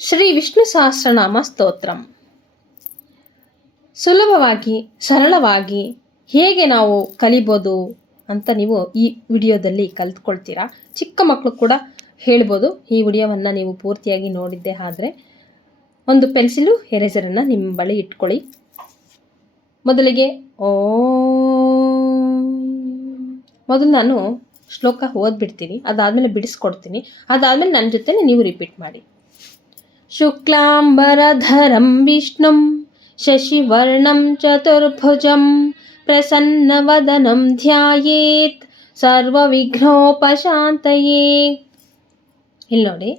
ಶ್ರೀ ವಿಷ್ಣು ಸಹಸ್ರನಾಮ ಸ್ತೋತ್ರಂ ಸುಲಭವಾಗಿ ಸರಳವಾಗಿ ಹೇಗೆ ನಾವು ಕಲಿಬೋದು ಅಂತ ನೀವು ಈ ವಿಡಿಯೋದಲ್ಲಿ ಕಲಿತ್ಕೊಳ್ತೀರಾ. ಚಿಕ್ಕ ಮಕ್ಕಳು ಕೂಡ ಹೇಳ್ಬೋದು. ಈ ವಿಡಿಯೋವನ್ನು ನೀವು ಪೂರ್ತಿಯಾಗಿ ನೋಡಿದ್ದೆ ಆದರೆ ಒಂದು ಪೆನ್ಸಿಲು ಎರೇಸರನ್ನು ನಿಮ್ಮ ಬಳಿ ಇಟ್ಕೊಳ್ಳಿ. ಮೊದಲಿಗೆ ಮೊದಲು ನಾನು ಶ್ಲೋಕ ಓದ್ಬಿಡ್ತೀನಿ, ಅದಾದಮೇಲೆ ಬಿಡಿಸ್ಕೊಡ್ತೀನಿ. ಅದಾದಮೇಲೆ ನನ್ನ ಜೊತೆ ನೀವು ರಿಪೀಟ್ ಮಾಡಿ. ಶುಕ್ಲಾಂಬರಧರಂ ವಿಷ್ಣುಂ ಶಶಿವರ್ಣಂ ಚತುರ್ಭುಜಂ ಪ್ರಸನ್ನವದನಂ ಧ್ಯಾಯೇತ್ ಸರ್ವವಿಘ್ನೋಪಶಾಂತಯೇ. ಇಲ್ಲಿ ನೋಡಿ,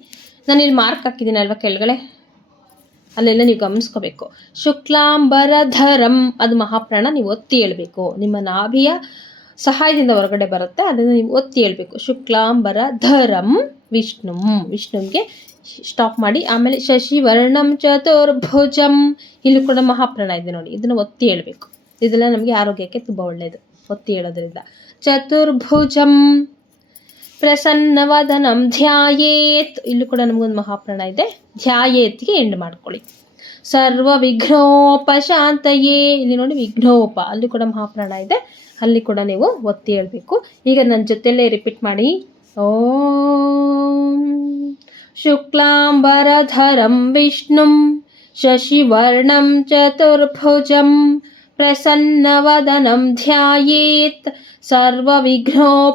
ನಾನು ಇಲ್ಲಿ ಮಾರ್ಕ್ ಹಾಕಿದ್ದೀನಿ ಅಲ್ವಾ ಕೆಳಗಡೆ, ಅಲ್ಲೆಲ್ಲ ನೀವು ಗಮನಿಸ್ಕೋಬೇಕು. ಶುಕ್ಲಾಂಬರಧರಂ ಅದು ಮಹಾಪ್ರಾಣ, ನೀವು ಒತ್ತಿ ಹೇಳ್ಬೇಕು. ನಿಮ್ಮ ನಾಭಿಯ ಸಹಾಯದಿಂದ ಹೊರಗಡೆ ಬರುತ್ತೆ, ಅದನ್ನು ನೀವು ಒತ್ತಿ ಹೇಳ್ಬೇಕು. ಶುಕ್ಲಾಂಬರಧರಂ ವಿಷ್ಣುವಿಗೆ ಸ್ಟಾಪ್ ಮಾಡಿ. ಆಮೇಲೆ ಶಶಿವರ್ಣಂ ಚತುರ್ಭುಜಂ, ಇಲ್ಲೂ ಕೂಡ ಮಹಾಪ್ರಾಣ ಇದೆ ನೋಡಿ, ಇದನ್ನು ಒತ್ತಿ ಹೇಳಬೇಕು. ಇದೆಲ್ಲ ನಮಗೆ ಆರೋಗ್ಯಕ್ಕೆ ತುಂಬ ಒಳ್ಳೆಯದು ಒತ್ತಿ ಹೇಳೋದ್ರಿಂದ. ಚತುರ್ಭುಜಂ ಪ್ರಸನ್ನವದನಂ ಧ್ಯಾಯೇತ್, ಇಲ್ಲೂ ಕೂಡ ನಮಗೊಂದು ಮಹಾಪ್ರಾಣ ಇದೆ, ಧ್ಯಾಯೇತ್ಗೆ ಎಂಡ್ ಮಾಡ್ಕೊಳ್ಳಿ. ಸರ್ವ ವಿಘ್ನೋಪಶಾಂತಯೇ, ಇಲ್ಲಿ ನೋಡಿ ವಿಘ್ನೋಪ, ಅಲ್ಲಿ ಕೂಡ ಮಹಾಪ್ರಾಣ ಇದೆ, ಅಲ್ಲಿ ಕೂಡ ನೀವು ಒತ್ತಿ ಹೇಳಬೇಕು. ಈಗ ನನ್ನ ಜೊತೆಯಲ್ಲೇ ರಿಪೀಟ್ ಮಾಡಿ. ಓಂ ಶುಕ್ಲಾಂಬರಧರಂ ವಿಷ್ಣುಂ ಶಶಿವರ್ಣಂ ಚತುರ್ಭುಜಂ ಪ್ರಸನ್ನವದನಂ ಧ್ಯಾಯೇತ್ ಸರ್ವವಿಘ್ನೋಪಶಾಂತಯೇ.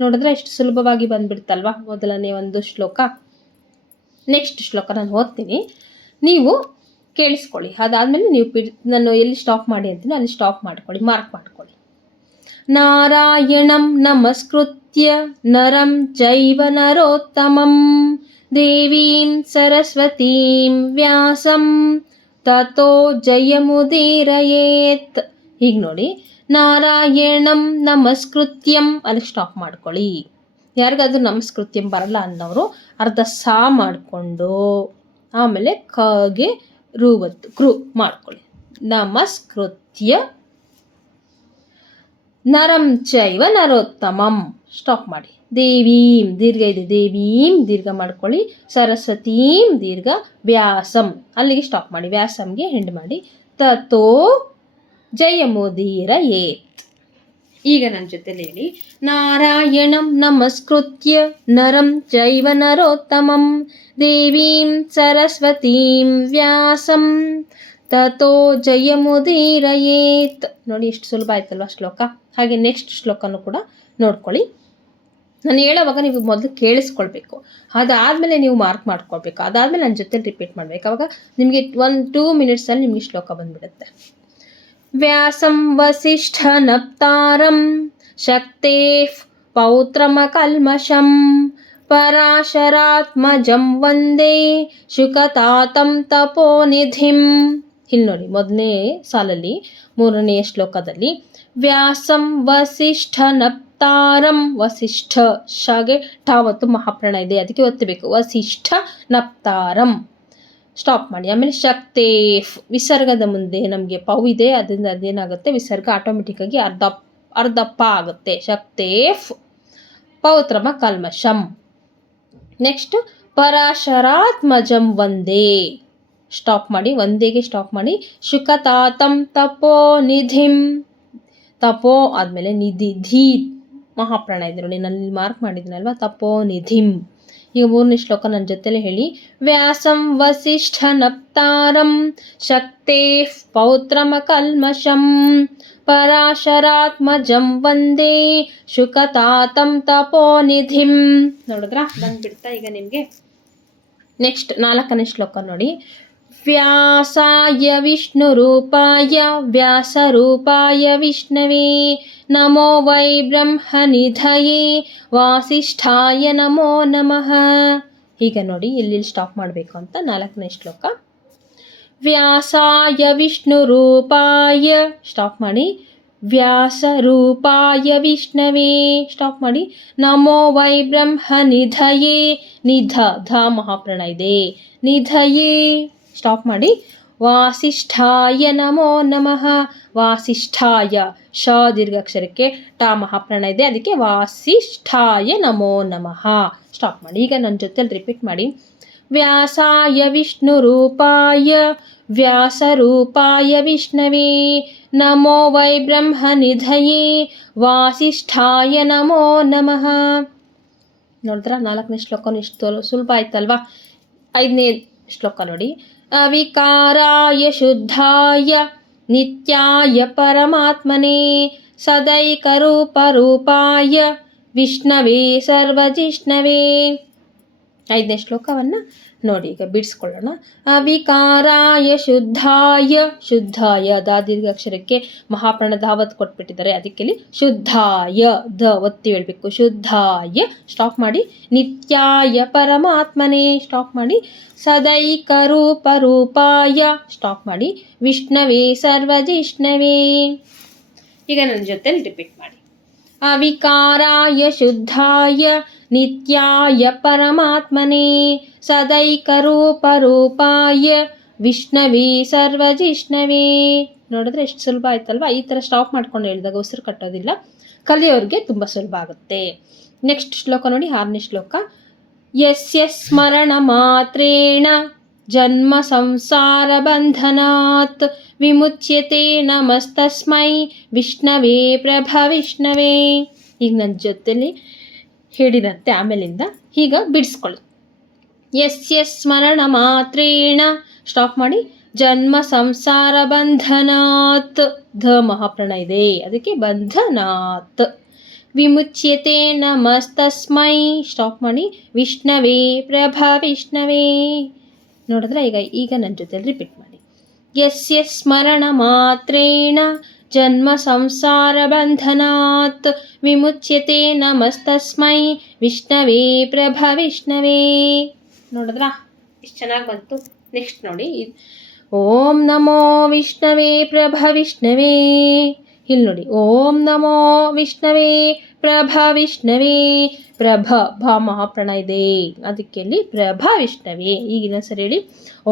ನೋಡಿದ್ರೆ ಎಷ್ಟು ಸುಲಭವಾಗಿ ಬಂದ್ಬಿಡ್ತಲ್ವಾ ಮೊದಲನೇ ಒಂದು ಶ್ಲೋಕ. ನೆಕ್ಸ್ಟ್ ಶ್ಲೋಕ ನಾನು ಓದ್ತೀನಿ, ನೀವು ಕೇಳಿಸ್ಕೊಳ್ಳಿ. ಅದಾದಮೇಲೆ ನೀವು ನಾನು ಎಲ್ಲಿ ಸ್ಟಾಪ್ ಮಾಡಿ ಅಂತೀನಿ ಅಲ್ಲಿ ಸ್ಟಾಪ್ ಮಾಡ್ಕೊಳ್ಳಿ, ಮಾರ್ಕ್ ಮಾಡ್ಕೊಳ್ಳಿ. ನಾರಾಯಣಂ ನಮಸ್ಕೃತ್ಯ ನರಂ ಚೈವ ನರೋತ್ತಮಂ ದೇವೀಂ ಸರಸ್ವತೀಂ ವ್ಯಾಸಂ ತತೋ ಜಯಮುದೀರಯೇತ್. ಹೀಗೆ ನೋಡಿ, ನಾರಾಯಣಂ ನಮಸ್ಕೃತ್ಯಂ ಅಲ್ಲಿ ಸ್ಟಾಪ್ ಮಾಡ್ಕೊಳ್ಳಿ. ಯಾರಿಗಾದ್ರೂ ನಮಸ್ಕೃತ್ಯಂ ಬರಲ್ಲ ಅನ್ನೋರು ಅರ್ಧ ಸಾ ಮಾಡಿಕೊಂಡು ಆಮೇಲೆ ಕಗೆ ರೂವತ್ತು ಕೃ ಮಾಡ್ಕೊಳ್ಳಿ. ನಮಸ್ಕೃತ್ಯ ನರಂ ಚೈವ ನರೋತ್ತಮಂ ಸ್ಟಾಪ್ ಮಾಡಿ. ದೇವೀಂ ದೀರ್ಘ ಇದೆ, ದೇವೀಂ ದೀರ್ಘ ಮಾಡ್ಕೊಳ್ಳಿ. ಸರಸ್ವತೀಂ ದೀರ್ಘ, ವ್ಯಾಸಂ ಅಲ್ಲಿಗೆ ಸ್ಟಾಪ್ ಮಾಡಿ, ವ್ಯಾಸಂಗೆ ಎಂಡ್ ಮಾಡಿ. ತತೋ ಜಯಮುದೀರಯೇತ್. ಈಗ ನನ್ನ ಜೊತೆಲಿ ಹೇಳಿ. ನಾರಾಯಣಂ ನಮಸ್ಕೃತ್ಯ ನರಂ ಚೈವ ನರೋತ್ತಮಂ ದೇವೀಂ ಸರಸ್ವತೀಂ ವ್ಯಾಸಂ ತತೋ ಜಯಮುದೀರಯೇತ್. ನೋಡಿ ಎಷ್ಟು ಸುಲಭ ಆಯ್ತಲ್ವ ಶ್ಲೋಕ. ಹಾಗೆ ನೆಕ್ಸ್ಟ್ ಶ್ಲೋಕನೂ ಕೂಡ ನೋಡ್ಕೊಳ್ಳಿ. ನಾನು ಹೇಳೋವಾಗ ನೀವು ಮೊದಲು ಕೇಳಿಸ್ಕೊಳ್ಬೇಕು, ಅದಾದಮೇಲೆ ನೀವು ಮಾರ್ಕ್ ಮಾಡ್ಕೊಳ್ಬೇಕು, ಅದಾದಮೇಲೆ ನನ್ನ ಜೊತೆ ರಿಪೀಟ್ ಮಾಡಬೇಕು. ಅವಾಗ ನಿಮಗೆ 1-2 ಮಿನಿಟ್ಸಲ್ಲಿ ನಿಮಗೆ ಶ್ಲೋಕ ಬಂದುಬಿಡುತ್ತೆ. ವ್ಯಾಸಂ ವಸಿಷ್ಠ ನಪ್ತಾರಂ ಶಕ್ತೇಃ ಪೌತ್ರಮಕಲ್ಮಷಂ ಪರಾಶರಾತ್ಮಜಂ ವಂದೇ ಶುಕತಾತಂ ತಪೋನಿಧಿಂ. ಇಲ್ಲಿ ನೋಡಿ, ಮೊದಲನೇ ಸಾಲಲ್ಲಿ ಮೂರನೆಯ ಶ್ಲೋಕದಲ್ಲಿ ವ್ಯಾಸಂ ವಸಿಷ್ಠ ನಪ್ತಾರಂ, ವಸಿಷ್ಠ ಶಾಗೆ ಠಾವತ್ತು ಮಹಾಪ್ರಾಣ ಇದೆ, ಅದಕ್ಕೆ ಒತ್ತಬೇಕು. ವಸಿಷ್ಠ ನಪ್ತಾರಂ ಸ್ಟಾಪ್ ಮಾಡಿ. ಆಮೇಲೆ ಶಕ್ತೇಫ್, ವಿಸರ್ಗದ ಮುಂದೆ ನಮಗೆ ಪೌ ಇದೆ, ಅದರಿಂದ ಅದೇನಾಗುತ್ತೆ ವಿಸರ್ಗ ಆಟೋಮೆಟಿಕ್ಕಾಗಿ ಅರ್ಧ ಪ ಆಗುತ್ತೆ. ಶಕ್ತೇಫ್ ಪೌತ್ರಮ ಕಲ್ಮಷಂ. ನೆಕ್ಸ್ಟ್ ಪರಾಶರಾತ್ಮಜಂ ವಂದೇ ಸ್ಟಾಪ್ ಮಾಡಿ, ಒಂದೇಗೆ ಸ್ಟಾಪ್ ಮಾಡಿ. ಶುಕತಾತಂ ತಪೋ ನಿಧಿಂ, ತಪೋ ಆದಮೇಲೆ ನಿಧಿ, ಧೀ ಮಹಾಪ್ರಾಣ ಇದೆ ನೋಡಿ, ನಾನು ಮಾರ್ಕ್ ಮಾಡಿದ್ದೀನಲ್ವ, ತಪೋ ನಿಧಿಂ. ಈಗ ಮೂರನೇ ಶ್ಲೋಕ ನನ್ನ ಜೊತೆಲೆ ಹೇಳಿ. ವ್ಯಾಸಂ ವಸಿಷ್ಠ ನಪ್ತಾರಂ ಶಕ್ತೇಃ ಪೌತ್ರಮಕಲ್ಮಷಂ ಪರಾಶರಾತ್ಮಜಂ ವಂದೇ ಶುಕತಾತಂ ತಪೋನಿಧಿಂ. ನೋಡಿದ್ರಾ, ಬಂದ್ಬಿಡ್ತಾ ಈಗ ನಿಮಗೆ. ನೆಕ್ಸ್ಟ್ 4ನೇ ಶ್ಲೋಕ ನೋಡಿ. ವ್ಯಾಸಾಯ ವಿಷ್ಣುರೂಪಾಯ ವ್ಯಾಸರೂಪಾಯ ವಿಷ್ಣವೇ ನಮೋ ವೈ ಬ್ರಹ್ಮನಿಧಯೇ ವಾಸಿಷ್ಠಾಯ ನಮೋ ನಮಃ. ಈಗ ನೋಡಿ, ಇಲ್ಲಿ ಸ್ಟಾಪ್ ಮಾಡಬೇಕು ಅಂತ. 4ನೇ ಶ್ಲೋಕ. ವ್ಯಾಸಾಯ ವಿಷ್ಣುರೂಪಾಯ ಸ್ಟಾಪ್ ಮಾಡಿ. ವ್ಯಾಸರೂಪಾಯ ವಿಷ್ಣವೇ ಸ್ಟಾಪ್ ಮಾಡಿ. ನಮೋ ವೈ ಬ್ರಹ್ಮನಿಧಯೇ, ನಿಧ ಧ ಮಹಾಪ್ರಾಣ ಇದೆ, ನಿಧಯೇ ಸ್ಟಾಪ್ ಮಾಡಿ. ವಾಸಿಷ್ಠಾಯ ನಮೋ ನಮಃ. ವಾಸಿಷ್ಠಾಯ ಶ ದೀರ್ಘಾಕ್ಷರಕ್ಕೆ ಟ ಮಹಾಪ್ರಾಣ ಇದೆ, ಅದಕ್ಕೆ ವಾಸಿಷ್ಠಾಯ ನಮೋ ನಮಃ. ಸ್ಟಾಪ್ ಮಾಡಿ. ಈಗ ನನ್ನ ಜೊತೆಲಿ ರಿಪೀಟ್ ಮಾಡಿ. ವ್ಯಾಸಾಯ ವಿಷ್ಣುರೂಪಾಯ ವ್ಯಾಸರೂಪಾಯ ವಿಷ್ಣವೇ ನಮೋ ವೈ ಬ್ರಹ್ಮನಿಧಯೇ ವಾಸಿಷ್ಠಾಯ ನಮೋ ನಮಃ. ನೋಡಿದ್ರ 4ನೇ ಶ್ಲೋಕನೂ ಇಷ್ಟು ಸುಲಭ ಆಯ್ತಲ್ವಾ. 5ನೇ ಶ್ಲೋಕ ನೋಡಿ. ಅವಿಕಾರಾಯ ಶುದ್ಧಾಯ ನಿತ್ಯಾಯ ಪರಮಾತ್ಮನೇ ಸದೈಕರೂಪರೂಪಾಯ ವಿಷ್ಣವೇ ಸರ್ವಜಿಷ್ಣವೇ. 5ನೇ ಶ್ಲೋಕವನ್ನು ನೋಡಿ ಈಗ ಬಿಡಿಸ್ಕೊಳ್ಳೋಣ. ಅವಿಕಾರಾಯ ಶುದ್ಧಾಯ, ಶುದ್ಧಾಯ ದ ದೀರ್ಘಾಕ್ಷರಕ್ಕೆ ಮಹಾಪ್ರಾಣ ಧಾವತ್ ಕೊಟ್ಬಿಟ್ಟಿದ್ದಾರೆ, ಅದಕ್ಕೆ ಶುದ್ಧಾಯ ದ ಒತ್ತಿ ಹೇಳ್ಬೇಕು. ಶುದ್ಧಾಯ ಸ್ಟಾಪ್ ಮಾಡಿ. ನಿತ್ಯಾಯ ಪರಮಾತ್ಮನೇ ಸ್ಟಾಪ್ ಮಾಡಿ. ಸದೈಕರೂಪರೂಪಾಯ ಸ್ಟಾಪ್ ಮಾಡಿ. ವಿಷ್ಣವೇ ಸರ್ವಜಿಷ್ಣವೇ. ಈಗ ನನ್ನ ಜೊತೆಲಿ ರಿಪೀಟ್ ಮಾಡಿ. ಅವಿಕಾರಾಯ ಶುದ್ಧಾಯ ನಿತ್ಯಾಯ ಪರಮಾತ್ಮನೇ ಸದೈಕರೂಪರೂಪಾಯ ವಿಷ್ಣವೇ ಸರ್ವಜಿಷ್ಣವೇ. ನೋಡಿದ್ರೆ ಎಷ್ಟು ಸುಲಭ ಆಯ್ತಲ್ವಾ. ಈ ಥರ ಸ್ಟಾಪ್ ಮಾಡ್ಕೊಂಡು ಹೇಳಿದಾಗ ಉಸಿರು ಕಟ್ಟೋದಿಲ್ಲ, ಕಲಿಯೋರಿಗೆ ತುಂಬ ಸುಲಭ ಆಗುತ್ತೆ. ನೆಕ್ಸ್ಟ್ ಶ್ಲೋಕ ನೋಡಿ. 6ನೇ ಶ್ಲೋಕ. ಯಸ್ಯ ಸ್ಮರಣ ಮಾತ್ರೇಣ ಜನ್ಮ ಸಂಸಾರ ಬಂಧನಾತ್ ವಿಮುಚ್ಯತೆ ನಮಸ್ತಸ್ಮೈ ವಿಷ್ಣವೇ ಪ್ರಭವಿಷ್ಣವೇ. ಈಗ ನನ್ನ ಜೊತೆಲಿ ಹೇಳಿದಂತೆ ಆಮೇಲಿಂದ ಈಗ ಬಿಡಿಸ್ಕೊಳ್ಳಿ. ಯಸ್ಯ ಸ್ಮರಣ ಮಾತ್ರೇಣ ಸ್ಟಾಪ್ ಮಾಡಿ. ಜನ್ಮ ಸಂಸಾರ ಬಂಧನಾತ್ ಧ ಮಹಾಪ್ರಾಣ ಇದೆ, ಅದಕ್ಕೆ ಬಂಧನಾತ್. ವಿಮುಚ್ಯತೆ ನಮಸ್ತಸ್ಮೈ ಸ್ಟಾಪ್ ಮಾಡಿ. ವಿಷ್ಣವೇ ಪ್ರಭವಿಷ್ಣವೇ. ನೋಡಿದ್ರೆ ಈಗ ನನ್ನ ಜೊತೆಲಿ ರಿಪೀಟ್ ಮಾಡಿ. ಯಸ್ಯ ಸ್ಮರಣ ಮಾತ್ರೇಣ ಜನ್ಮ ಸಂಸಾರ ಬಂಧನಾತ್ ವಿಮುಚ್ಯತೆ ನಮಸ್ತಸ್ಮೈ ವಿಷ್ಣವೇ ಪ್ರಭವಿಷ್ಣವೇ. ನೋಡಿದ್ರಾ ಎಷ್ಟು ಚೆನ್ನಾಗಿ ಬಂತು. ನೆಕ್ಸ್ಟ್ ನೋಡಿ. ಓಂ ನಮೋ ವಿಷ್ಣವೇ ಪ್ರಭವಿಷ್ಣವೇ. ಇಲ್ಲಿ ನೋಡಿ. ಓಂ ನಮೋ ವಿಷ್ಣವೇ ಪ್ರಭವಿಷ್ಣವೇ. ಪ್ರಭ ಭ ಮಹಾಪ್ರಾಣ ಇದೆ, ಅದಕ್ಕೆ ಇಲ್ಲಿ ಪ್ರಭವಿಷ್ಣವೇ. ಈಗ ಇನ್ನೊಂದ್ಸರಿ ಹೇಳಿ.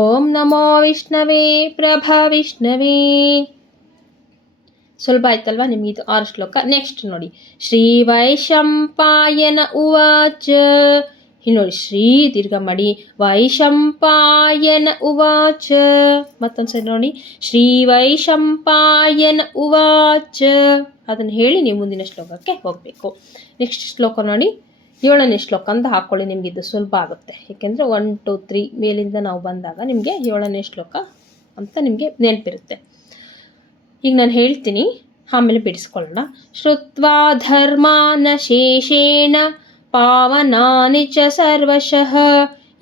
ಓಂ ನಮೋ ವಿಷ್ಣವೇ ಪ್ರಭವಿಷ್ಣವೇ. ಸುಲಭ ಆಯ್ತಲ್ವಾ ನಿಮ್ಗೆ ಇದು 6 ಶ್ಲೋಕ. ನೆಕ್ಸ್ಟ್ ನೋಡಿ. ಶ್ರೀ ವೈಶಂಪಾಯನ ಉವಾಚ. ಇಲ್ಲಿ ನೋಡಿ. ಶ್ರೀ ದೀರ್ಘ ಮಾಡಿ. ವೈಶಂಪಾಯನ ಉವಾಚ. ಮತ್ತೊಂದ್ಸರಿ ನೋಡಿ. ಶ್ರೀ ವೈಶಂಪಾಯನ ಉವಾಚ. ಅದನ್ನು ಹೇಳಿ ನೀವು ಮುಂದಿನ ಶ್ಲೋಕಕ್ಕೆ ಹೋಗಬೇಕು. ನೆಕ್ಸ್ಟ್ ಶ್ಲೋಕ ನೋಡಿ. 7ನೇ ಶ್ಲೋಕ ಅಂತ ಹಾಕ್ಕೊಳ್ಳಿ, ನಿಮ್ಗೆ ಇದು ಸುಲಭ ಆಗುತ್ತೆ. ಏಕೆಂದರೆ 1 2 3 ಮೇಲಿಂದ ನಾವು ಬಂದಾಗ ನಿಮಗೆ 7ನೇ ಶ್ಲೋಕ ಅಂತ ನಿಮಗೆ ನೆನಪಿರುತ್ತೆ. ಈಗ ನಾನು ಹೇಳ್ತೀನಿ, ಆಮೇಲೆ ಬಿಡಿಸ್ಕೊಳ್ಳೋಣ. ಶ್ರುತ್ವಾ ಧರ್ಮಾನ ಶೇಷೇಣ ಪಾವನಾನಿ ಚ ಸರ್ವಶಃ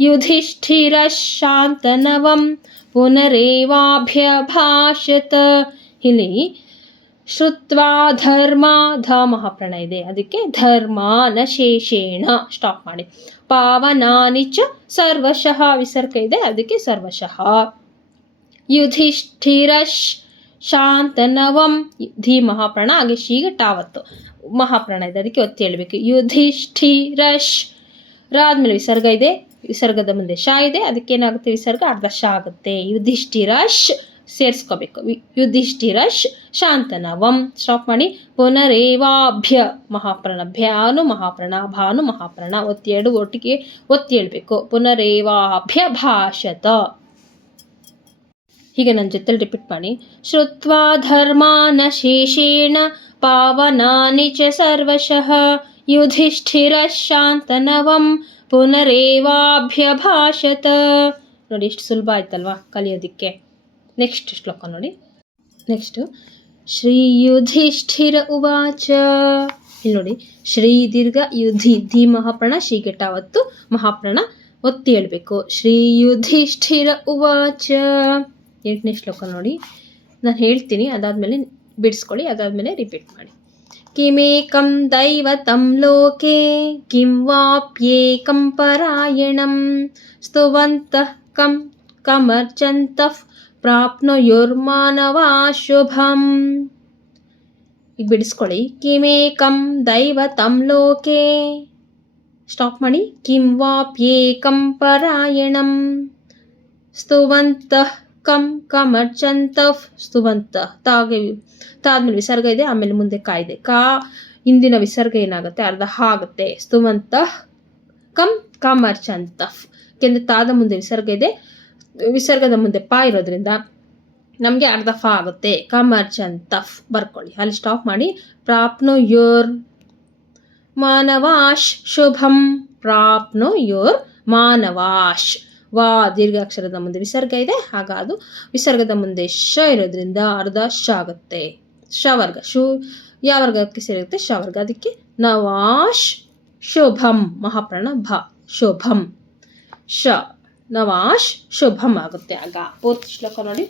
ಯುಧಿಷ್ಠಿರ ಶಾಂತನವಂ ಪುನರೇವಾಭ್ಯಭಾಷತ. ಇಲ್ಲಿ ಶ್ರುತ್ವಾ ಧರ್ಮ ಧ ಮಹಾಪ್ರಾಣ ಇದೆ, ಅದಕ್ಕೆ ಧರ್ಮಾನ ಶೇಷೇಣ ಸ್ಟಾಪ್ ಮಾಡಿ. ಪಾವನಾನಿ ಚ ಸರ್ವಶಃ ವಿಸರ್ಗ ಇದೆ, ಅದಕ್ಕೆ ಸರ್ವಶಃ. ಯುಧಿಷ್ಠಿರ ಶಾಂತನವಂ ಧಿ ಮಹಾಪ್ರಾಣ, ಹಾಗೆ ಶೀಗೆ ಟಾವತ್ತು ಮಹಾಪ್ರಾಣ ಇದೆ, ಅದಕ್ಕೆ ಒತ್ತಿ ಹೇಳಬೇಕು. ಯುಧಿಷ್ಠಿರಶ್ ರಾದ್ಮೇಲೆ ವಿಸರ್ಗ ಇದೆ, ವಿಸರ್ಗದ ಮುಂದೆ ಶಾ ಇದೆ, ಅದಕ್ಕೇನಾಗುತ್ತೆ ವಿಸರ್ಗ ಅರ್ಧ ಶಾ ಆಗುತ್ತೆ. ಯುಧಿಷ್ಠಿರಶ್ ಸೇರಿಸ್ಕೋಬೇಕು. ಯುಧಿಷ್ಠಿರಶ್ ಶಾಂತನವಂ ಸ್ಟಾಪ್ ಮಾಡಿ. ಪುನರೇವಾಭ್ಯ ಮಹಾಪ್ರಾಣ, ಭ್ಯಾನು ಮಹಾಪ್ರಾಣ, ಭಾನು ಮಹಾಪ್ರಾಣ, ಒತ್ತಿ ಎರಡು ಒಟ್ಟಿಗೆ ಒತ್ತಿ ಹೇಳ್ಬೇಕು. ಪುನರೇವಾಭ್ಯ ಭಾಷತ. ಹೀಗೆ ನನ್ನ ಜೊತೆಲಿ ರಿಪೀಟ್ ಮಾಡಿ. ಶ್ರುತ್ವಾ ಧರ್ಮಾನ ಶೇಷೇಣ ಪಾವನಾನಿ ಚ ಸರ್ವಶಃ ಯುಧಿಷ್ಠಿರ ಶಾಂತನವಂ ಪುನರೇವಾಭ್ಯಭಾಷತ. ನೋಡಿ ಎಷ್ಟು ಸುಲಭ ಆಯ್ತಲ್ವಾ ಕಲಿಯೋದಕ್ಕೆ. ನೆಕ್ಸ್ಟ್ ಶ್ಲೋಕ ನೋಡಿ. ನೆಕ್ಸ್ಟು ಶ್ರೀ ಯುಧಿಷ್ಠಿರ ಉವಾಚ. ಇಲ್ಲಿ ನೋಡಿ. ಶ್ರೀ ದೀರ್ಘ ಯುಧಿ ಧಿ ಮಹಾಪ್ರಾಣ, ಶೀಗೆಟಾವತ್ತು ಮಹಾಪ್ರಾಣ ಒತ್ತಿ ಹೇಳ್ಬೇಕು. ಶ್ರೀ ಯುಧಿಷ್ಠಿರ ಉವಾಚ. 8ನೇ ಶ್ಲೋಕ ನೋಡಿ. ನಾನು ಹೇಳ್ತೀನಿ, ಅದಾದಮೇಲೆ ಬಿಡಿಸ್ಕೊಳ್ಳಿ, ಅದಾದಮೇಲೆ ರಿಪೀಟ್ ಮಾಡಿ. ಕಿಮೇಕಂ ದೈವತಂ ಲೋಕೆ ಕಿಂ ವಾಪ್ಯೇಕಂ ಪರಾಯಣಂ ಸ್ತುವಂತಃ ಕಂ ಕಮರ್ಚಂತಃ ಪ್ರಾಪ್ನುಯುರ್ಮಾನವಾ ಶುಭಂ. ಈಗ ಬಿಡಿಸ್ಕೊಳ್ಳಿ. ಕಿಮೇಕಂ ದೈವತಂ ಲೋಕೆ ಸ್ಟಾಪ್ ಮಾಡಿ. ಕಿಂ ವಾಪ್ಯೇಕಂ ಪರಾಯಣಂ ಸ್ತುವಂತಃ ಕಂ ಕಮರ್ಚಂತಫ್ ಸ್ತುವಂತ ತಾಗೆ ತಾದ್ಮೇಲೆ ವಿಸರ್ಗ ಇದೆ, ಆಮೇಲೆ ಮುಂದೆ ಕಾ ಇದೆ. ಕಾ ಇಂದಿನ ವಿಸರ್ಗ ಏನಾಗುತ್ತೆ, ಅರ್ಧ ಹ ಆಗುತ್ತೆ. ಸ್ತುವಂತ ಕಂ ಕಮರ್ಚಂತಫ್ ಯಾಕೆಂದ್ರೆ ತಾದ ಮುಂದೆ ವಿಸರ್ಗ ಇದೆ, ವಿಸರ್ಗದ ಮುಂದೆ ಪಾ ಇರೋದ್ರಿಂದ ನಮಗೆ ಅರ್ಧ ಫ ಆಗುತ್ತೆ. ಕಮರ್ಚಂತಫ್ ಬರ್ಕೊಳ್ಳಿ, ಅಲ್ಲಿ ಸ್ಟಾಪ್ ಮಾಡಿ. ಪ್ರಾಪ್ನುಯೋರ್ ಮಾನವಾಶ್ ಶುಭಂ. ಪ್ರಾಪ್ನುಯೋರ್ ಮಾನವಾಶ್. ವಾ ದೀರ್ಘಾಕ್ಷರದ ಮುಂದೆ ವಿಸರ್ಗ ಇದೆ, ಆಗ ಅದು ವಿಸರ್ಗದ ಮುಂದೆ ಶ ಇರೋದ್ರಿಂದ ಅರ್ಧ ಶ ಆಗುತ್ತೆ. ಶವರ್ಗ ಶು ಯಾವ ವರ್ಗಕ್ಕೆ ಸೇರುತ್ತೆ, ಶವರ್ಗ. ಅದಕ್ಕೆ ನವಾಶ್ ಶುಭಂ ಮಹಾಪ್ರಾಣ ಭ ಶುಭಂ ಶ ನವಾಶ್ ಶುಭಂ ಆಗುತ್ತೆ ಆಗ. ಪೂರ್ತಿ ಶ್ಲೋಕ ನೋಡಿ.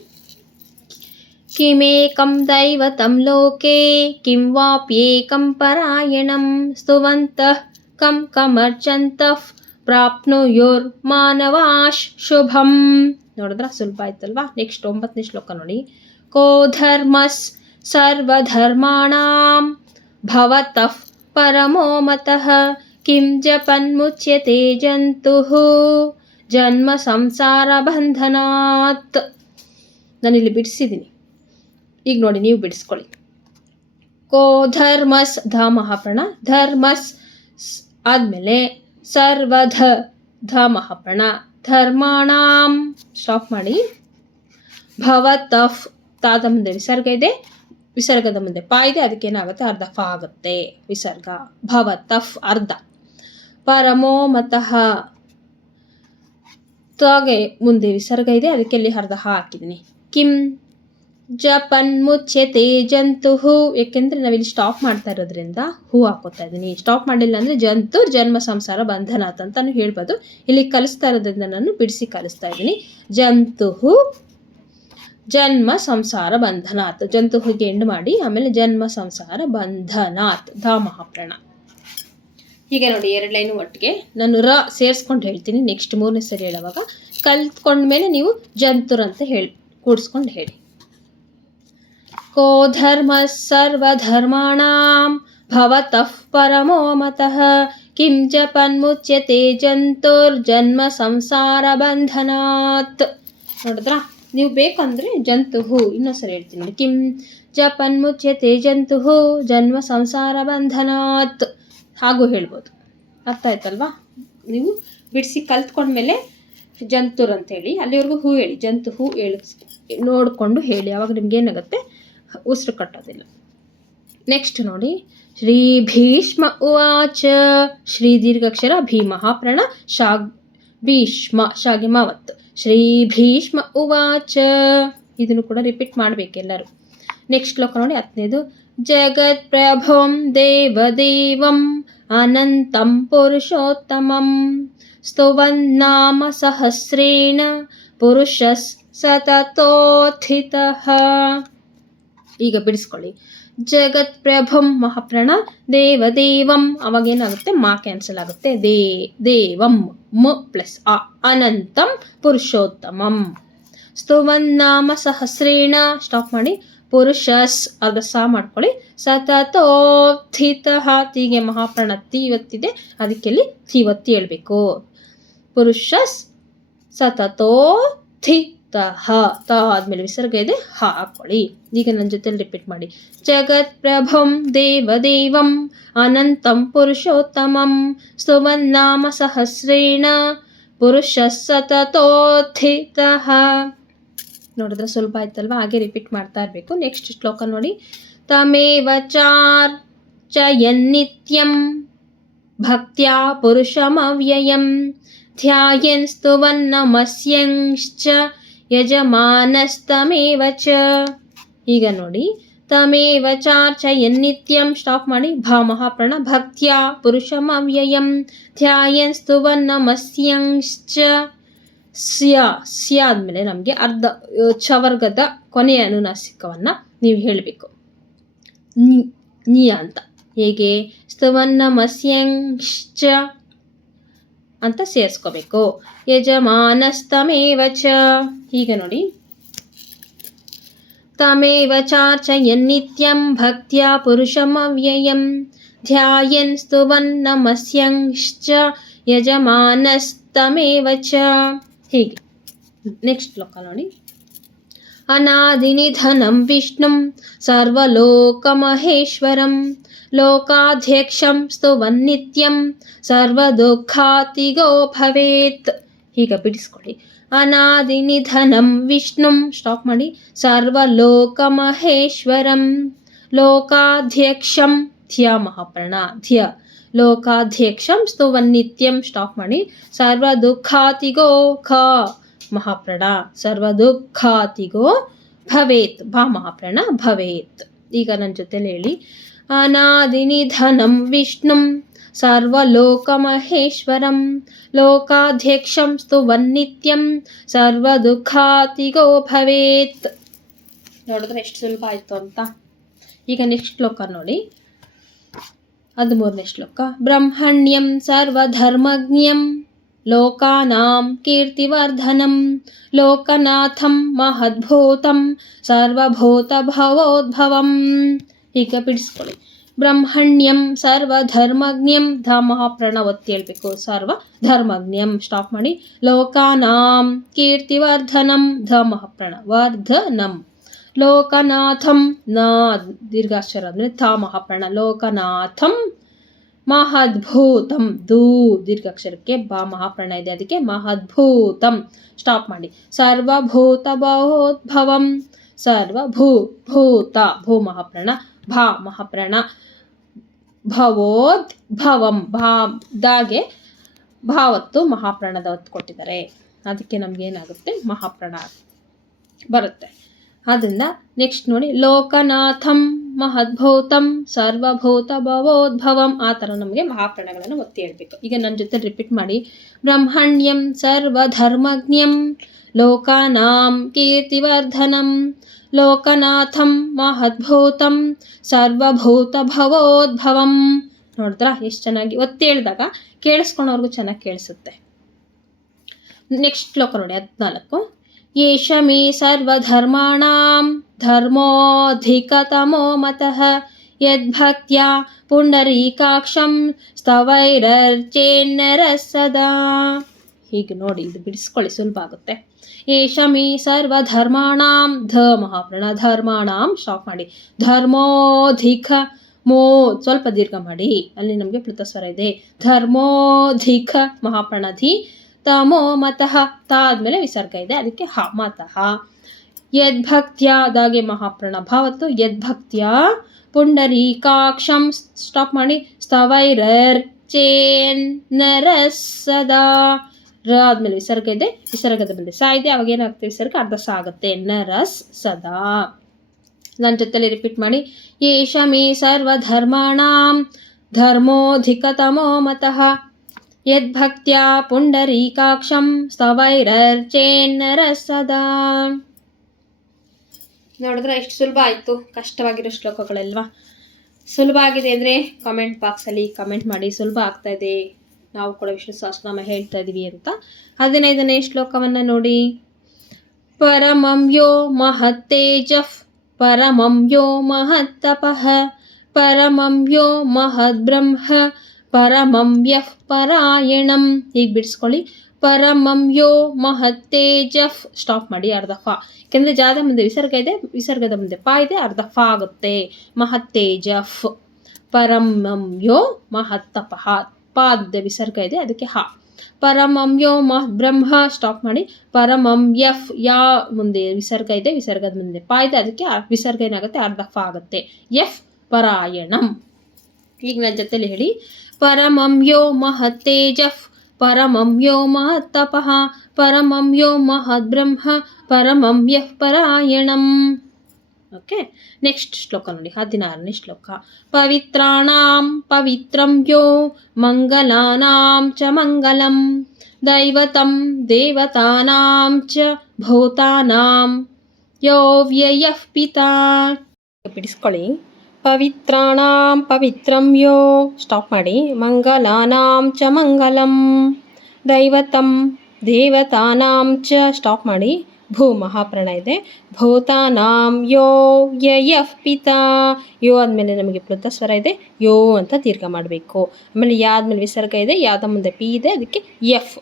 ಕಿಮೇಕಂ ದೈವತಂ ಲೋಕೆ ಕಿಂ ವಾಪ್ಯೇಕಂ ಪರಾಯಣಂ ಸ್ತುವಂತಃ ಕಂ ಕಮರ್ಚಂತಃ ಪ್ರಾಪ್ನುಯೋರ್ ಮಾನವಾಶ್ ಶುಭಂ. ನೋಡಿದ್ರ ಸುಲಭ ಆಯ್ತಲ್ವಾ. ನೆಕ್ಸ್ಟ್ 9ನೇ ಶ್ಲೋಕ ನೋಡಿ. ಕೋ ಧರ್ಮಸ್ ಸರ್ವಧರ್ಮಾಣಾಂ ಭವತಃ ಪರಮೋ ಮತಃ ಕಿಂ ಜಪನ್ಮುಚ್ಯತೆ ಜಂತುಃ ಜನ್ಮ ಸಂಸಾರ ಬಂಧನಾತ್. ನಾನಿಲ್ಲಿ ಬಿಡಿಸಿದ್ದೀನಿ, ಈಗ ನೋಡಿ ನೀವು ಬಿಡಿಸ್ಕೊಳ್ಳಿ. ಕೋ ಧರ್ಮಸ್ ಧ ಮಹಾಪ್ರಾಣ, ಧರ್ಮಸ್ ಆದಮೇಲೆ ಸರ್ವಧ ಧ ಮಹಾಪ್ರಾಣ, ಧರ್ಮಾಣಾಂ ಸ್ಟಾಪ್ ಮಾಡಿ. ಭವತಃ ತಾದ ಮುಂದೆ ವಿಸರ್ಗ ಇದೆ, ವಿಸರ್ಗದ ಮುಂದೆ ಪಾ ಇದೆ, ಅದಕ್ಕೇನಾಗುತ್ತೆ ಅರ್ಧ ಫ ಆಗುತ್ತೆ ವಿಸರ್ಗ. ಭವತಃ ಅರ್ಧ. ಪರಮೋ ಮತಃ ತಾಗೆ ಮುಂದೆ ವಿಸರ್ಗ ಇದೆ, ಅದಕ್ಕೆ ಅಲ್ಲಿ ಅರ್ಧ ಹ ಹಾಕಿದ್ದೀನಿ. ಕಿಂ ಜಪನ್ ಮುಚ್ಯತೆ ಜಂತುಹು, ಯಾಕೆಂದ್ರೆ ನಾವಿಲ್ಲಿ ಸ್ಟಾಪ್ ಮಾಡ್ತಾ ಇರೋದ್ರಿಂದ ಹೂ ಹಾಕೋತಾ ಇದ್ದೀನಿ. ಸ್ಟಾಪ್ ಮಾಡಿಲ್ಲ ಅಂದ್ರೆ ಜಂತು ಜನ್ಮ ಸಂಸಾರ ಬಂಧನಾತ್ ಅಂತಾನು ಹೇಳ್ಬೋದು. ಇಲ್ಲಿ ಕಲಿಸ್ತಾ ಇರೋದ್ರಿಂದ ನಾನು ಬಿಡಿಸಿ ಕಲಿಸ್ತಾ ಇದ್ದೀನಿ. ಜಂತುಹು ಜನ್ಮ ಸಂಸಾರ ಬಂಧನಾತ್. ಜಂತುಹುಗೆ ಎಂಡ್ ಮಾಡಿ ಆಮೇಲೆ ಜನ್ಮ ಸಂಸಾರ ಬಂಧನಾತ್ ಧ ಮಹಾಪ್ರಾಣ. ಈಗ ನೋಡಿ 2 ಲೈನು ಒಟ್ಟಿಗೆ ನಾನು ರ ಸೇರಿಸ್ಕೊಂಡು ಹೇಳ್ತೀನಿ. ನೆಕ್ಸ್ಟ್ 3ನೇ ಸರಿ ಹೇಳುವಾಗ ಕಲ್ತ್ಕೊಂಡ್ಮೇಲೆ ನೀವು ಜಂತುರ್ ಅಂತ ಕೂಡಿಸ್ಕೊಂಡು ಹೇಳಿ. ಕೋ ಧರ್ಮ ಸರ್ವಧರ್ಮಾಣಾಂ ಭವತಃ ಪರಮೋ ಮತಃ ಕಿಂ ಜಪನ್ಮುಚ್ಯತೆ ಜಂತುರ್ ಜನ್ಮ ಸಂಸಾರ ಬಂಧನಾತ್. ನೋಡಿದ್ರಾ, ನೀವು ಬೇಕಂದ್ರೆ ಜಂತುಹು ಇನ್ನೊಂದ್ಸರಿ ಹೇಳ್ತೀನಿ ನೋಡಿ. ಕಿಂ ಜಪನ್ಮುಚ್ಯತೆ ಜಂತುಹು ಜನ್ಮ ಸಂಸಾರ ಬಂಧನಾತ್ ಹಾಗೂ ಹೇಳ್ಬೋದು. ಅರ್ಥ ಆಯ್ತಲ್ವಾ. ನೀವು ಬಿಡಿಸಿ ಕಲ್ತ್ಕೊಂಡ್ಮೇಲೆ ಜಂತುರ್ ಅಂತೇಳಿ ಅಲ್ಲಿವರೆಗೂ ಹೂ ಹೇಳಿ, ಜಂತು ಹೂ ನೋಡಿಕೊಂಡು ಹೇಳಿ, ಆವಾಗ ನಿಮ್ಗೆ ಏನಾಗುತ್ತೆ ಉಸಿರು ಕಟ್ಟೋದಿಲ್ಲ. ನೆಕ್ಸ್ಟ್ ನೋಡಿ. ಶ್ರೀ ಭೀಷ್ಮ ಉವಾಚ. ಶ್ರೀ ದೀರ್ಘಾಕ್ಷರ ಭೀ ಮಹಾಪ್ರಾಣ ಶಾಗ್ ಭೀಷ್ಮ ಶಾಗೆ ಮಾವತ್ತು. ಶ್ರೀ ಭೀಷ್ಮ ಉವಾಚ. ಇದನ್ನು ಕೂಡ ರಿಪೀಟ್ ಮಾಡಬೇಕೆಲ್ಲರೂ. ನೆಕ್ಸ್ಟ್ ಶ್ಲೋಕ ನೋಡಿ 10ನೇದು. ಜಗತ್ ಪ್ರಭುಂ ದೇವದೇವಂ ಅನಂತಂ ಪುರುಷೋತ್ತಮಂ ಸ್ತುವನ್ನಾಮ ಸಹಸ್ರೇಣ ಪುರುಷಸ್ ಸತತೋತ್ಥಿತಃ. ಈಗ ಬಿಡಿಸ್ಕೊಳ್ಳಿ. ಜಗತ್ ಪ್ರಭುಂ ಮಹಾಪ್ರಾಣ ದೇವದೇವಂ, ಅವಾಗ ಏನಾಗುತ್ತೆ ಮಾ ಕ್ಯಾನ್ಸಲ್ ಆಗುತ್ತೆ. ದೇವಂ ಮ ಪ್ಲಸ್ ಆ. ಅನಂತಂ ಪುರುಷೋತ್ತಮಂ. ಸ್ತುವನ್ನಾಮ ಸಹಸ್ರೇಣ ಸ್ಟಾಪ್ ಮಾಡಿ. ಪುರುಷಸ್ ಅರ್ಧ ಸಾ ಮಾಡ್ಕೊಳ್ಳಿ. ಸತತೋತ್ಥಿತಃ ತೀಗೆ ಮಹಾಪ್ರಾಣ ತೀ ಒತ್ತಿದೆ, ಅದಕ್ಕೆ ಇಲ್ಲಿ ತೀ ಒತ್ತಿ ಹೇಳ್ಬೇಕು. ಪುರುಷಸ್ ಸತತೋತ್ಥಿತಃ ತ ಆದ್ಮೇಲೆ ವಿಸರ್ಗ ಇದೆ, ಹ ಹಾಕೊಳ್ಳಿ. ಈಗ ನನ್ನ ಜೊತೆಲಿ ರಿಪೀಟ್ ಮಾಡಿ. ಜಗತ್ ಪ್ರಭುಂ ದೇವದೇವಂ ಅನಂತಂ ಪುರುಷೋತ್ತಮಂ ಸ್ತುವನ್ನಾಮ ಸಹಸ್ರೇಣ ಪುರುಷಸ್ ಸತತೋತ್ಥಿತಃ. ನೋಡಿದ್ರೆ ಸ್ವಲ್ಪ ಆಯ್ತಲ್ವಾ, ಹಾಗೆ ರಿಪೀಟ್ ಮಾಡ್ತಾ ಇರಬೇಕು. ನೆಕ್ಸ್ಟ್ ಶ್ಲೋಕ ನೋಡಿ. ತಮೇವ ಚಾರ್ಚಯನ್ನಿತ್ಯಂ ಭಕ್ತ್ಯಾ ಪುರುಷಮವ್ಯಯಂ ಧ್ಯಾಯನ್ ಸ್ತುವನ್ನಮಸ್ಯಂಶ್ಚ ಯಜಮಾನಸ್ತಮೇವ ಚ. ಈಗ ನೋಡಿ. ತಮೇವ ಚಾರ್ಚಯನ್ನಿತ್ಯಂ ಸ್ಟಾಪ್ ಮಾಡಿ. ಭ ಮಹಾಪ್ರಾಣ ಭಕ್ತ್ಯಾ ಪುರುಷಮವ್ಯಯಂ ಧ್ಯಾಯನ್ ಸ್ತುವನ್ನಮಸ್ಯಂಶ್ಚ. ಸ್ಯ ಆದಮೇಲೆ ನಮಗೆ ಅರ್ಧ ಚವರ್ಗದ ಕೊನೆಯ ಅನುನಾಸಿಕವನ್ನು ನೀವು ಹೇಳಬೇಕು. ನಿಯ ಅಂತ. ಹೇಗೆ ಸ್ತುವನ್ನಮಸ್ಯಂಶ್ಚ ಅಂತ ಸೇರಿಸ್ಕೋಬೇಕು. ಯಜಮಾನಸ್ತಮೇವ ಚ. ಈಗ ನೋಡಿ. ತಮೇವ ಚಾರ್ಚಯನ್ನಿತ್ಯಂ ಭಕ್ತ್ಯಾ ಪುರುಷಮವ್ಯಯಂ ಧ್ಯಾಯನ್ ಸ್ತುವನ್ನಮಸ್ಯಂಶ್ಚ ಯಜಮಾನಸ್ತಮೇವ ಚ. ಹೀಗೆ ನೆಕ್ಸ್ಟ್ ಶ್ಲೋಕ ನೋಡಿ. ಅನಾದಿನಿಧನಂ ವಿಷ್ಣುಂ ಸರ್ವಲೋಕಮಹೇಶ್ವರಂ ಲೋಕಾಧ್ಯಕ್ಷಂ ಸ್ತುವನ್ನಿತ್ಯಂ ಸರ್ವದುಃಖಾತಿಗೋ ಭವೇತ್. ಈಗ ಬಿಡಿಸ್ಕೊಳ್ಳಿ. ಅನಾದಿನಿಧನಂ ವಿಷ್ಣುಂ ಸ್ಟಾಪ್ ಮಾಡಿ, ಸರ್ವಲೋಕಮಹೇಶ್ವರಂ ಲೋಕಾಧ್ಯಕ್ಷಂ ಧ್ಯ ಮಹಾಪ್ರಾಣ ಧ್ಯ ಲೋಕಾಧ್ಯಕ್ಷಂ ಸ್ತುವನ್ನಿತ್ಯಂ ಸ್ಟಾಪ್ ಮಾಡಿ, ಸರ್ವದುಃಖಾತಿಗೋ ಖ ಮಹಾಪ್ರಾಣ ಸರ್ವದುಃಖಾತಿಗೋ ಭವೇತ್ ಭಾ ಮಹಾಪ್ರಾಣ ಭವೇತ್. ಈಗ ನನ್ನ ಜೊತೆಲಿ ಹೇಳಿ. ಅನಾದಿನಿಧನಂ ವಿಷ್ಣುಂ ಸರ್ವಲೋಕಮಹೇಶ್ವರಂ ಲೋಕಾಧ್ಯಕ್ಷಂ ಸ್ತುವನ್ನಿತ್ಯಂ ಸರ್ವದುಃಖಾತಿಗೋ ಭವೇತ್. ನೋಡಿದ್ರೆ ಎಷ್ಟು ಸುಲಭ ಆಯಿತು ಅಂತ. ಈಗ ನೆಕ್ಸ್ಟ್ ಶ್ಲೋಕ ನೋಡಿ, 13ನೇ ಶ್ಲೋಕ. ಬ್ರಹ್ಮಣ್ಯಂ ಸರ್ವಧರ್ಮಜ್ಞಂ ಲೋಕಾನಾಂ ಕೀರ್ತಿವರ್ಧನಂ ಲೋಕನಾಥಂ ಮಹದ್ಭೂತಂ ಸರ್ವಭೂತ ಭವೋದ್ಭವಂ. ಈಗ ಬಿಡಿಸ್ಕೊಳ್ಳಿ. ಬ್ರಹ್ಮಣ್ಯಂ ಸರ್ವಧರ್ಮಜ್ಞಂ ಧ ಮಹಾಪ್ರಾಣ ಒತ್ತಿ ಹೇಳ್ಬೇಕು. ಸರ್ವಧರ್ಮಜ್ಞಂ ಸ್ಟಾಪ್ ಮಾಡಿ, ಲೋಕಾನಾಂ ಕೀರ್ತಿವರ್ಧನಂ ಧ ಮಹಾಪ್ರಾಣ ವರ್ಧನಂ ಲೋಕನಾಥಂ ನ ದೀರ್ಘಾಕ್ಷರ ಅಂದರೆ ಥ ಮಹಾಪ್ರಾಣ ಲೋಕನಾಥಂ ಮಹದ್ಭೂತಂ ದೂ ದೀರ್ಘಾಕ್ಷರಕ್ಕೆ ಬಾ ಮಹಾಪ್ರಾಣ ಇದೆ, ಅದಕ್ಕೆ ಮಹದ್ಭೂತಂ ಸ್ಟಾಪ್ ಮಾಡಿ, ಸರ್ವಭೂತ ಭವೋದ್ಭವಂ ಸರ್ವಭೂತ ಭೂ ಮಹಾಪ್ರಾಣ ಭಾ ಮಹಾಪ್ರಾಣ ಭವೋದ್ಭವಂ ಭಾ ದಾಗೆ ಭಾವತ್ತು ಮಹಾಪ್ರಾಣದ ಒತ್ತು ಕೊಟ್ಟಿದ್ದಾರೆ, ಅದಕ್ಕೆ ನಮಗೇನಾಗುತ್ತೆ ಮಹಾಪ್ರಾಣ ಬರುತ್ತೆ. ಆದ್ದರಿಂದ ನೆಕ್ಸ್ಟ್ ನೋಡಿ, ಲೋಕನಾಥಂ ಮಹದ್ಭೂತಂ ಸರ್ವಭೂತ ಭವೋದ್ಭವಂ ಆ ಥರ ನಮಗೆ ಮಹಾಪ್ರಾಣಗಳನ್ನು ಒತ್ತಿ ಹೇಳ್ಬೇಕು. ಈಗ ನನ್ನ ಜೊತೆ ರಿಪೀಟ್ ಮಾಡಿ. ಬ್ರಹ್ಮಣ್ಯಂ ಸರ್ವಧರ್ಮಜ್ಞಂ ಲೋಕಾನಾಂ ಕೀರ್ತಿವರ್ಧನಂ ಲೋಕನಾಥಂ ಮಹದ್ಭೂತಂ ಸರ್ವಭೂತ ಭವೋದ್ಭವಂ. ನೋಡಿದ್ರಾ ಎಷ್ಟು ಚೆನ್ನಾಗಿ ಒತ್ತಿ ಹೇಳಿದಾಗ ಕೇಳಿಸ್ಕೊಳೋರ್ಗು ಚೆನ್ನಾಗಿ ಕೇಳಿಸುತ್ತೆ. ನೆಕ್ಸ್ಟ್ ಶ್ಲೋಕ ನೋಡಿ 14. ಯೇಷ ಮೇ ಸರ್ವಧರ್ಮಾಣಾಂ ಧರ್ಮೋಧಿಕತಮೋ ಮತಃ ಯದ್ಭಕ್ತ್ಯಾ ಪುಂಡರೀಕಾಕ್ಷಂ ಸ್ತವೈರರ್ಚೇನ್ನರ ಸದಾ. ಹೀಗೆ ನೋಡಿ, ಇದು ಬಿಡಿಸ್ಕೊಳ್ಳಿ, ಸುಲಭ ಆಗುತ್ತೆ. ಯೇಷ ಮೇ ಸರ್ವಧರ್ಮಾಣಾಂ ಧ ಮಹಾಪ್ರಾಣ ಧರ್ಮಾಣಾಂ ಸ್ಟಾಪ್ ಮಾಡಿ, ಧರ್ಮೋಧಿಕ ಮೋ ಸ್ವಲ್ಪ ದೀರ್ಘ ಮಾಡಿ, ಅಲ್ಲಿ ನಮಗೆ ಪ್ಲುತಸ್ವರ ಇದೆ. ಧರ್ಮೋಧಿಕ ಮಹಾಪ್ರಾಣ ಧಿ ತಮೋ ಮತಃ ತ ಆದ್ಮೇಲೆ ವಿಸರ್ಗ ಇದೆ, ಅದಕ್ಕೆ ಹ ಮತಃ. ಯದ್ಭಕ್ತ್ಯಾದಾಗೆ ಮಹಾಪ್ರಾಣ ಭಾವತ್ತು ಯದ್ಭಕ್ತ್ಯ ಪುಂಡರೀಕಾಕ್ಷಂ ಸ್ಟಾಪ್ ಮಾಡಿ, ಸ್ತವೈರರ್ ಚೇನ್ ನರ ಸದಾ ರ ಆದ್ಮೇಲೆ ವಿಸರ್ಗ ಇದೆ, ವಿಸರ್ಗದ ಮುಂದೆ ಸಾ ಇದೆ, ಅವಾಗ ಏನಾಗುತ್ತೆ ವಿಸರ್ಗ ಅರ್ಧ ಸಾ ಆಗುತ್ತೆ. ನರಸ್ ಸದಾ. ನನ್ನ ಜೊತೆಲಿ ರಿಪೀಟ್ ಮಾಡಿ. ಯೇಷ ಮೇ ಸರ್ವಧರ್ಮಾಣಾಂ ಧರ್ಮೋಧಿಕತಮೋ ಮತಃ ಯದ್ಭಕ್ತ್ಯಾ ಪುಂಡರೀಕಾಕ್ಷಂ ಸ್ತವೈರರ್ಚೇನ್ನರ ಸದಾ. ನೋಡಿದ್ರೆ ಎಷ್ಟು ಸುಲಭ ಆಯಿತು. ಕಷ್ಟವಾಗಿರೋ ಶ್ಲೋಕಗಳೆಲ್ವಾ? ಸುಲಭ ಆಗಿದೆ ಅಂದರೆ ಕಾಮೆಂಟ್ ಬಾಕ್ಸಲ್ಲಿ ಕಮೆಂಟ್ ಮಾಡಿ. ಸುಲಭ ಆಗ್ತಾ ಇದೆ, ನಾವು ಕೂಡ ವಿಷ್ಣು ಸಹಸ್ರನಾಮ ಹೇಳ್ತಾ ಇದ್ದೀವಿ ಅಂತ. 15ನೇ ಶ್ಲೋಕವನ್ನು ನೋಡಿ. ಪರಮಂ ಯೋ ಮಹತ್ತೇಜಃ ಪರಮಂ ಯೋ ಮಹತ್ತಪಃ ಪರಮಂ ಯೋ ಮಹದ್ಬ್ರಹ್ಮ ಪರಮಂ ಯಃ ಪರಾಯಣಂ. ಹೀಗೆ ಬಿಡಿಸ್ಕೊಳ್ಳಿ. ಪರಮಂ ಯೋ ಮಹತ್ತೇಜಃ ಸ್ಟಾಪ್ ಮಾಡಿ, ಅರ್ಧ ಫಾ, ಯಾಕೆಂದರೆ ಜಾದ ಮುಂದೆ ವಿಸರ್ಗ ಇದೆ, ವಿಸರ್ಗದ ಮುಂದೆ ಪಾ ಇದೆ, ಅರ್ಧ ಫಾ ಆಗುತ್ತೆ. ಮಹತ್ತೇಜಃ ಪರಮಂ ಯೋ ಮಹತ್ತಪಃ ಪಾದ ವಿಸರ್ಗ ಇದೆ, ಅದಕ್ಕೆ ಹ. ಪರಮಂ ಯೋ ಬ್ರಹ್ಮ ಸ್ಟಾಪ್ ಮಾಡಿ, ಪರಮಂ ಯಫ್ ಯಾ ಮುಂದೆ ವಿಸರ್ಗ ಇದೆ, ವಿಸರ್ಗದ ಮುಂದೆ ಪಾ ಇದೆ, ಅದಕ್ಕೆ ವಿಸರ್ಗ ಏನಾಗುತ್ತೆ ಅರ್ಧ ಫಾ ಆಗುತ್ತೆ. ಯಫ್ ಪರಾಯಣಂ. ಈಗ ನನ್ನ ಜೊತೆಲಿ ಹೇಳಿ. ಪರಮಂ ಯೋ ಮಹತ್ತೇಜಃ ಪರಮಂ ಯೋ ಮಹತ್ತಪಃ ಪರಮಂ ಯೋ ಮಹದ್ಬ್ರಹ್ಮ ಪರಮಂ ಯಃ ಪರಾಯಣಂ. ಓಕೆ, ನೆಕ್ಸ್ಟ್ ಶ್ಲೋಕ ನೋಡಿ. 16ನೇ ಶ್ಲೋಕ. ಪವಿತ್ರಾಣಾಂ ಪವಿತ್ರಂ ಯೋ ಮಂಗಲಾನಾಂ ಚ ಮಂಗಲಂ ದೈವತಂ ದೇವತಾನಾಂ ಚ ಭೂತಾನಾಂ ಯೋ ವ್ಯಯಃ ಪಿತಾ. ಬಿಡಿಸ್ಕೊಳ್ಳಿ. ಪವಿತ್ರಾಣಾಂ ಪವಿತ್ರಂ ಯೋ ಸ್ಟಾಪ್ ಮಾಡಿ, ಮಂಗಲಾನಾಂ ಚ ಮಂಗಲಂ ದೈವತಂ ದೇವತಾನಾಂ ಚ ಸ್ಟಾಪ್ ಮಾಡಿ, ಭೂ ಮಹಾಪ್ರಾಣ ಇದೆ, ಭೂತಾನಾಂ ಯೋ ಯಯಃ ಪಿತಾ. ಯೋ ಆದಮೇಲೆ ನಮಗೆ ಪ್ಲುತ ಸ್ವರ ಇದೆ, ಯೋ ಅಂತ ದೀರ್ಘ ಮಾಡಬೇಕು. ಆಮೇಲೆ ಯಾ ಆದಮೇಲೆ ವಿಸರ್ಗ ಇದೆ, ಯಾದ ಮುಂದೆ ಪಿ ಇದೆ, ಅದಕ್ಕೆ ಯಫ್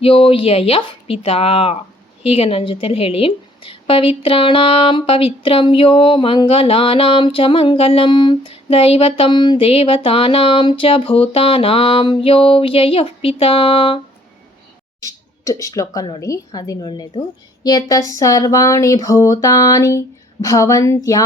ಯೋ ಯಯಃ ಪಿತಾ. ಹೀಗೆ ನನ್ನ ಜೊತೆಲಿ ಹೇಳಿ. ಪವಿತ್ರಾಣಾಂ ಪವಿತ್ರಂ ಯೋ ಮಂಗಲಾನಾಂ ಚ ಮಂಗಲಂ ದೈವತಂ ದೇವತಾನಾಂ ಚ ಭೂತಾನಾಂ ಯೋ ವ್ಯಯಃ ಪಿತಾ. ಶ್ಲೋಕ ನೋಡಿ, 17ನೇದು. ಯತಃ ಸರ್ವಾಣಿ ಭೂತಾನಿ ಭವಂತ್ಯಾದಿಯುಗಾಗಮೇ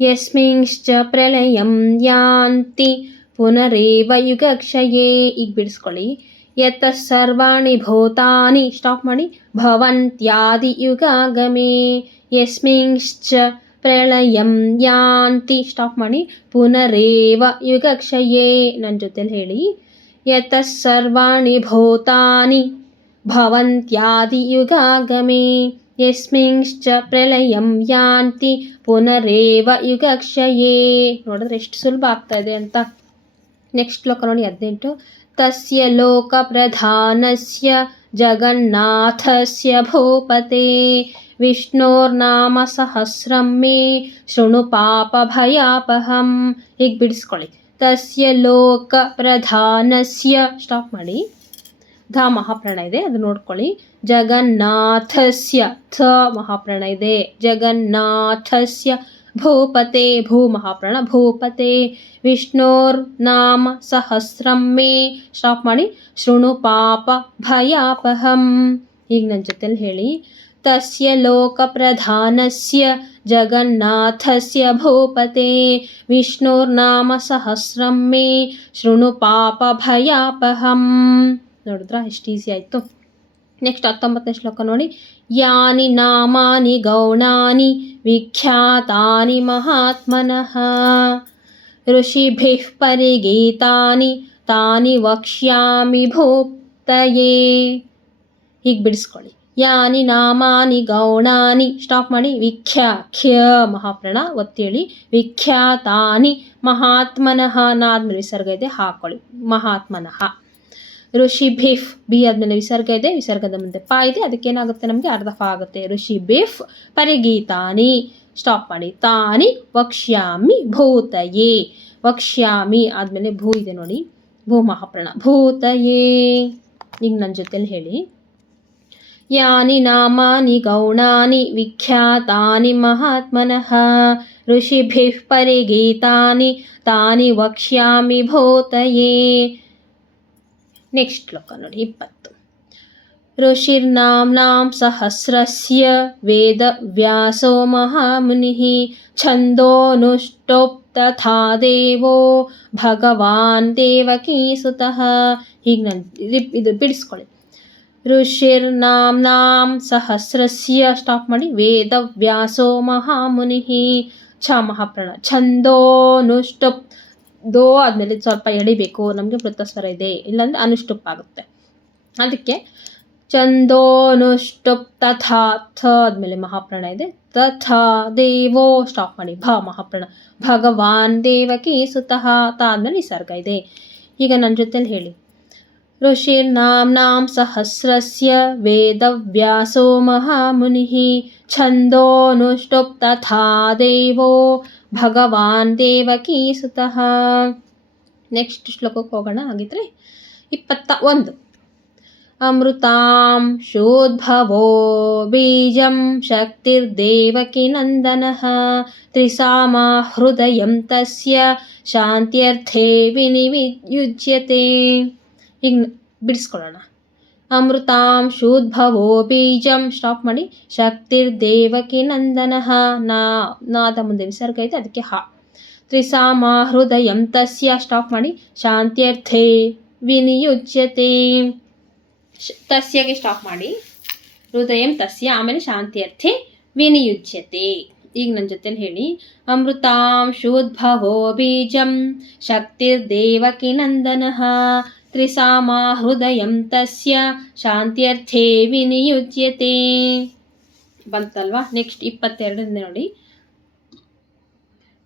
ಯಸ್ಮಿಂಶ್ಚ ಪ್ರಳಯಂ ಯಾಂತಿ ಪುನರೇವ ಯುಗಕ್ಷಯೇ. ಈಗ ಬಿಡಿಸ್ಕೊಳ್ಳಿ. ಯತಃ ಸರ್ವಾಣಿ ಭೂತಾನಿ ಸ್ಟಾಪ್ ಮಾಡಿ ಭವಂತ್ಯಾದಿಯುಗಾಗಮೇ ಯಸ್ಮಿಂಶ್ಚ ಪ್ರಳಯಂ ಯಾಂತಿ ಸ್ಟಾಪ್ ಮಾಡಿ ಪುನರೇವ ಯುಗಕ್ಷಯೇ. ನನ್ನ ಜೊತೆಲಿ ಹೇಳಿ. ಯತಃ ಸರ್ವಾಣಿ ಭೂತಾನಿ ಭವಂತ್ಯಾದಿಯುಗಾಗಮೇ ಯಸ್ಮಿಂಶ್ಚ ಪ್ರಳಯಂ ಯಾಂತಿ ಪುನರೇವ ಯುಗಕ್ಷಯೇ. ನೋಡಿದ್ರೆ ಎಷ್ಟು ಸುಲಭ ಆಗ್ತಾ ಇದೆ ಅಂತ. ನೆಕ್ಸ್ಟ್ ಶ್ಲೋಕ ನೋಡಿ, 18. ತಸ್ಯ ಲೋಕ ಪ್ರಧಾನಸ್ಯ ಜಗನ್ನಾಥಸ್ಯ ಭೂಪತೆ ವಿಷ್ಣೋರ್ನಾಮ ಸಹಸ್ರಂ ಮೇ ಶೃಣು ಪಾಪ ಭಯಾಪಹಂ. ಈಗ ಬಿಡಿಸ್ಕೊಳ್ಳಿ. ತಸ್ಯ ಲೋಕ ಪ್ರಧಾನಸ್ಯ ಸ್ಟಾಪ್ ಮಾಡಿ ಧ ಮಹಾಪ್ರಾಣ ಇದೆ, ಅದು ನೋಡ್ಕೊಳ್ಳಿ. ಜಗನ್ನಾಥಸ್ಯ ಥ ಮಹಾಪ್ರಾಣ ಇದೆ. ಜಗನ್ನಾಥಸ್ಯ ಭೂಪತೆ ಭೂ ಮಹಾಪ್ರಾಣ ಭೂಪತೆ ವಿಷ್ಣೋರ್ ನಾಮ ಸಹಸ್ರಂ ಮೇ ಸ್ಟಾಪ್ ಮಾಡಿ ಶೃಣು ಪಾಪ ಭಯಾಪಹಂ. ಈಗ ನನ್ನ ಜೊತೆಲಿ ಹೇಳಿ. ತಸ್ಯ ಲೋಕ ಪ್ರಧಾನಸ್ಯ ಜಗನ್ನಾಥಸ್ಯ ಭೂಪತೆ ವಿಷ್ಣುರ್ನಾಮ ಸಹಸ್ರಂ ಮೇ ಶೃಣು ಪಾಪ ಭಯಾಪಹಂ. ನೋಡಿದ್ರಾ ಎಷ್ಟು ಈಸಿ ಆಯಿತು. ನೆಕ್ಸ್ಟ್ 19ನೇ ಶ್ಲೋಕ ನೋಡಿ. ಯಾನಿ ನಾಮಾನಿ ಗೌಣಾನಿ ವಿಖ್ಯಾತಾನಿ ಮಹಾತ್ಮನಃ ಋಷಿಭಿಃ ಪರಿಗೀತಾನಿ ತಾನಿ ವಕ್ಷ್ಯಾಮಿ ಭೂತಯೇ. ಹೀಗೆ ಬಿಡಿಸ್ಕೊಳ್ಳಿ. ಯಾನಿ ನಾಮಾನಿ ಗೌಣಾನಿ ಸ್ಟಾಪ್ ಮಾಡಿ ವಿಖ್ಯಾಖ್ಯ ಮಹಾಪ್ರಾಣ ಒತ್ತೇಳಿ ವಿಖ್ಯಾತಾನಿ ಮಹಾತ್ಮನಃ ನಾದ್ಮೇಲೆ ವಿಸರ್ಗ ಇದೆ ಹಾಕೊಳ್ಳಿ ಮಹಾತ್ಮನಃ. ಋಷಿಭಿಫ್ ಬಿ ಆದ್ಮೇಲೆ ವಿಸರ್ಗ ಇದೆ, ವಿಸರ್ಗದ ಮುಂದೆ ಪ ಇದೆ, ಅದಕ್ಕೇನಾಗುತ್ತೆ ನಮಗೆ ಅರ್ಧ ಫ ಆಗುತ್ತೆ. ಋಷಿಭಿಫ್ ಪರಿಗೀತಾನಿ ಸ್ಟಾಪ್ ಮಾಡಿ ತಾನಿ ವಕ್ಷ್ಯಾಮಿ ಭೂತಯೇ. ವಕ್ಷ್ಯಾಮಿ ಆದಮೇಲೆ ಭೂ ಇದೆ ನೋಡಿ, ಭೂ ಮಹಾಪ್ರಾಣ ಭೂತಯೇ. ಈಗ ನನ್ನ ಜೊತೆಲಿ ಹೇಳಿ. ಯಾನಿ ನಾಮಾನಿ ಗೌಣಾನಿ ವಿಖ್ಯಾತಾನಿ ಮಹಾತ್ಮನಃ ಋಷಿಭಿಃ ಪರಿಗೀತಾನಿ ತಾನಿ ವಕ್ಷ್ಯಾಮಿ ಭೂತಯೇ. ನೆಕ್ಸ್ಟ್ ಶ್ಲೋಕ ನೋಡಿ 20. ಋಷಿರ್ನಾಮ್ನಾಂ ಸಹಸ್ರಸ್ಯ ವೇದ ವ್ಯಾಸೋ ಮಹಾಮುನಿಃ ಛಂದೋನುಷ್ಟೋಪ್ತಥಾ ದೇವೋ ಭಗವಾನ್ ದೇವಕೀಸುತಃ. ಹೀಗೆ ನಾನು ಇದು ಬಿಡಿಸ್ಕೊಳ್ಳಿ. ಋಷಿರ್ನಾಮ್ನಾಂ ಸಹಸ್ರಸ್ಯ ಸ್ಟಾಪ್ ಮಾಡಿ ವೇದ ವ್ಯಾಸೋ ಮಹಾಮುನಿಃ ಛ ಮಹಾಪ್ರಾಣ ಛಂದೋನುಷ್ಟುಪ್ ದೋ ಆದಮೇಲೆ ಸ್ವಲ್ಪ ಎಳಿಬೇಕು, ನಮಗೆ ವೃತ್ತಸ್ವರ ಇದೆ, ಇಲ್ಲಾಂದರೆ ಅನುಷ್ಟುಪ್ ಆಗುತ್ತೆ. ಅದಕ್ಕೆ ಛಂದೋನುಷ್ಟುಪ್ ತಥಾ ಥ ಆದಮೇಲೆ ಮಹಾಪ್ರಾಣ ಇದೆ ತಥಾ ದೇವೋ ಸ್ಟಾಪ್ ಮಾಡಿ ಭ ಮಹಾಪ್ರಾಣ ಭಗವಾನ್ ದೇವಕಿ ಸುತಃ ತ ಆದಮೇಲೆ ವಿಸರ್ಗ ಇದೆ. ಈಗ ನನ್ನ ಜೊತೆಲಿ ಹೇಳಿ. ಋಷಿರ್ನಾಮ್ನಾಂ ಸಹಸ್ರಸ್ಯ ವೇದವ್ಯಾಸೋ ಮಹಾಮುನಿಃ ಛಂದೋನುಷ್ಟುಪ್ ತಥಾ ದೇವೋ ಭಗವಾನ್ ದೇವಕಿ ಸುತಃ. ನೆಕ್ಸ್ಟ್ ಶ್ಲೋಕಕ್ಕೆ ಹೋಗೋಣ. ಹಾಗಿದ್ರೆ 21. ಅಮೃತಾಂ ಶೋದ್ಭವೋ ಬೀಜಂ ಶಕ್ತಿರ್ದೇವಕಿ ನಂದನಃ ತ್ರಿಸಾಮಾ ಹೃದಯಂ ತಸ್ಯ ಶಾಂತ್ಯರ್ಥೇ ವಿನಿಯುಜ್ಯತೆ. ಈಗ ಬಿಡಿಸ್ಕೊಳ್ಳೋಣ. ಅಮೃತಾಂ ಶೋದ್ಭವೋ ಬೀಜಂ ಸ್ಟಾಪ್ ಮಾಡಿ ಶಕ್ತಿರ್ದೇವಕಿ ನಂದನಃ ನಾದ ಮುಂದೆ ವಿಸರ್ಗ ಇದೆ, ಅದಕ್ಕೆ ಹ. ತ್ರಿಸಾಮಾ ಹೃದಯಂ ತಸ್ಯ ಸ್ಟಾಪ್ ಮಾಡಿ ಶಾಂತ್ಯರ್ಥೇ ವಿನಿಯುಜ್ಯತೆ. ತಸ್ಯಗೆ ಸ್ಟಾಪ್ ಮಾಡಿ ಹೃದಯಂ ತಸ್ಯ ಆಮೇಲೆ ಶಾಂತ್ಯರ್ಥೇ ವಿನಿಯುಜ್ಯತೆ. ಈಗ ನನ್ನ ಜೊತೆ ಹೇಳಿ. ಅಮೃತಾಂ ಶೋದ್ಭವೋ ಬೀಜಂ ಶಕ್ತಿರ್ದೇವಕಿ ನಂದನಃ ತ್ರಿಸಾಮಾ ಹೃದಯಂ ತಸ್ಯ ಶಾಂತ್ಯರ್ಥೇ ವಿನಿಯುಜ್ಯತೆ. ಬಂತಲ್ವಾ. ನೆಕ್ಸ್ಟ್ 22 ನೋಡಿ.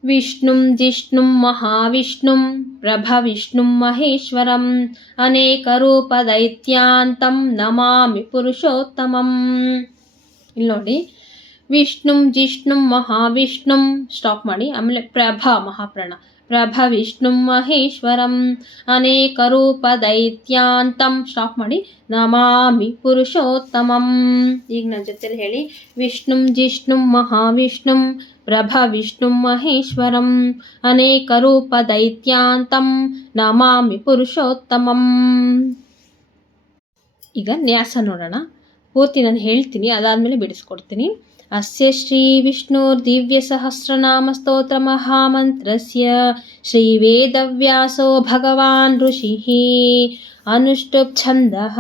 ವಿಷ್ಣುಂ ಜಿಷ್ಣುಂ ಮಹಾವಿಷ್ಣುಂ ಪ್ರಭವಿಷ್ಣುಂ ಮಹೇಶ್ವರಂ ಅನೇಕರೂಪದೈತ್ಯಾಂತಂ ನಮಾಮಿ ಪುರುಷೋತ್ತಮಂ. ಇಲ್ಲಿ ನೋಡಿ. ವಿಷ್ಣುಂ ಜಿಷ್ಣುಂ ಮಹಾವಿಷ್ಣುಂ ಸ್ಟಾಪ್ ಮಾಡಿ ಆಮೇಲೆ ಪ್ರಭ ಮಹಾಪ್ರಾಣ ಪ್ರಭವಿಷ್ಣುಂ ಮಹೇಶ್ವರಂ ಅನೇಕರೂಪದೈತ್ಯಾಂತಂ. ಸ್ಟಾಪ್ ಮಾಡಿ. ನಮಾಮಿ ಪುರುಷೋತ್ತಮಂ. ಈಗ ನನ್ನ ಜೊತೆಲಿ ಹೇಳಿ. ವಿಷ್ಣುಂ ಜಿಷ್ಣುಂ ಮಹಾವಿಷ್ಣುಂ ಪ್ರಭವಿಷ್ಣುಂ ಮಹೇಶ್ವರಂ ಅನೇಕರೂಪದೈತ್ಯಾಂತಂ ನಮಾಮಿ ಪುರುಷೋತ್ತಮಂ. ಈಗ ನ್ಯಾಸ ನೋಡೋಣ. ಪೂರ್ತಿ ನಾನು ಹೇಳ್ತೀನಿ, ಅದಾದಮೇಲೆ ಬಿಡಿಸ್ಕೊಡ್ತೀನಿ. ಅಸ್ಯ ಶ್ರೀ ವಿಷ್ಣುರ್ದಿವ್ಯ ಸಹಸ್ರನಾಮ ಸ್ತೋತ್ರ ಮಹಾಮಂತ್ರಸ್ಯ ಶ್ರೀ ವೇದವ್ಯಾಸೋ ಭಗವಾನ್ ಋಷಿಃ ಅನುಷ್ಠುಪ್ ಛಂದಃ